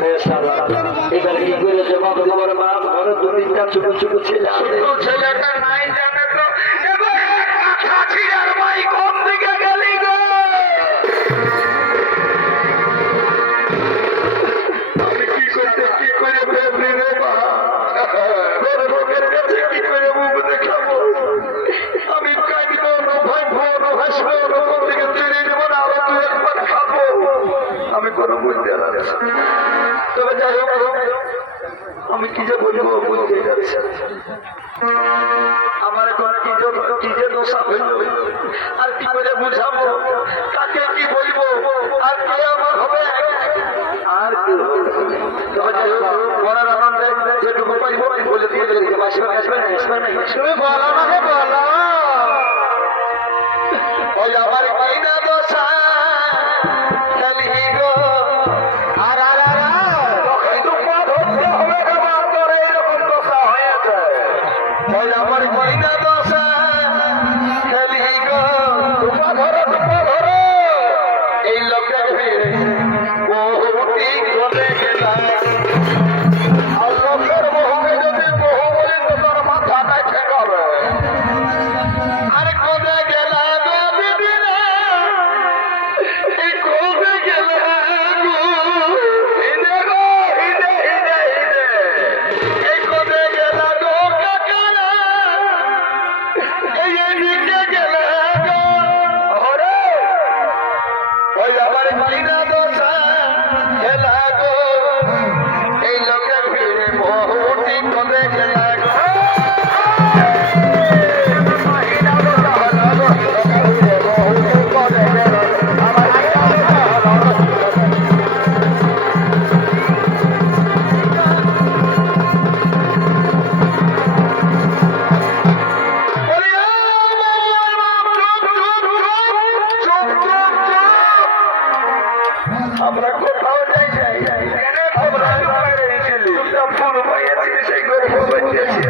এবার কি করে জবাব দেবার মা ঘরে দু তিনটা ছোট ছোট ছেলে আছে ছেলেটা নাই জানে তো এবার কথা ছিড়ার ভাই কোন দিকে গেলি গো আমি কি করে ভেবলি রে মা বড় লোকের কাছে কি করে মুখ দেখাবো আমি কাঁদব না ভাই ভোর হাসবো কোন দিকে ছেড়ে দেবো না আরো দু একবার খাবো আমি কোনো বুঝতে পারছি তবে যাই হোক আমি কি যে বলবো বুঝতে যাচ্ছি আমার এখন কি যে দোষা হইল আর কি করে বুঝাবো কাকে কি বলবো আর কে আমার হবে আর কি তবে যাই হোক মনের আনন্দে যেটুকু পাইব বলে দিয়ে দিলে আসবে তুমি বলো না হে বলো ওই আমার কি না দোষা খালি গো আমার মহিনা দশা খালি গো তোমার ধরো এই লোকের ভিড়ে বহুটি চলে গেলাম আর লোকের বহুকে যদি বহু বলি তো তোর মাথাটাই ঠেকাবে আর কোনে গেলা গো দিদি রে এই কোনে গেলা গো হিদে গো হিদে এই কোনে গেলা গো কাকারা এই দিকে গেলে গো ওরে ওই আমার মহিনা দশা গেলা গো এই লোকের ভিড়ে বহুটি কোনে গেলা গো মহিনা দশা হলো গো লোকের ভিড়ে বহুটি কোনে গেল আমার মহিনা দশা হলো আমরা কোথাও যাই তোমরা ফুল পাইয়াছি সেই গল্প বলতেছি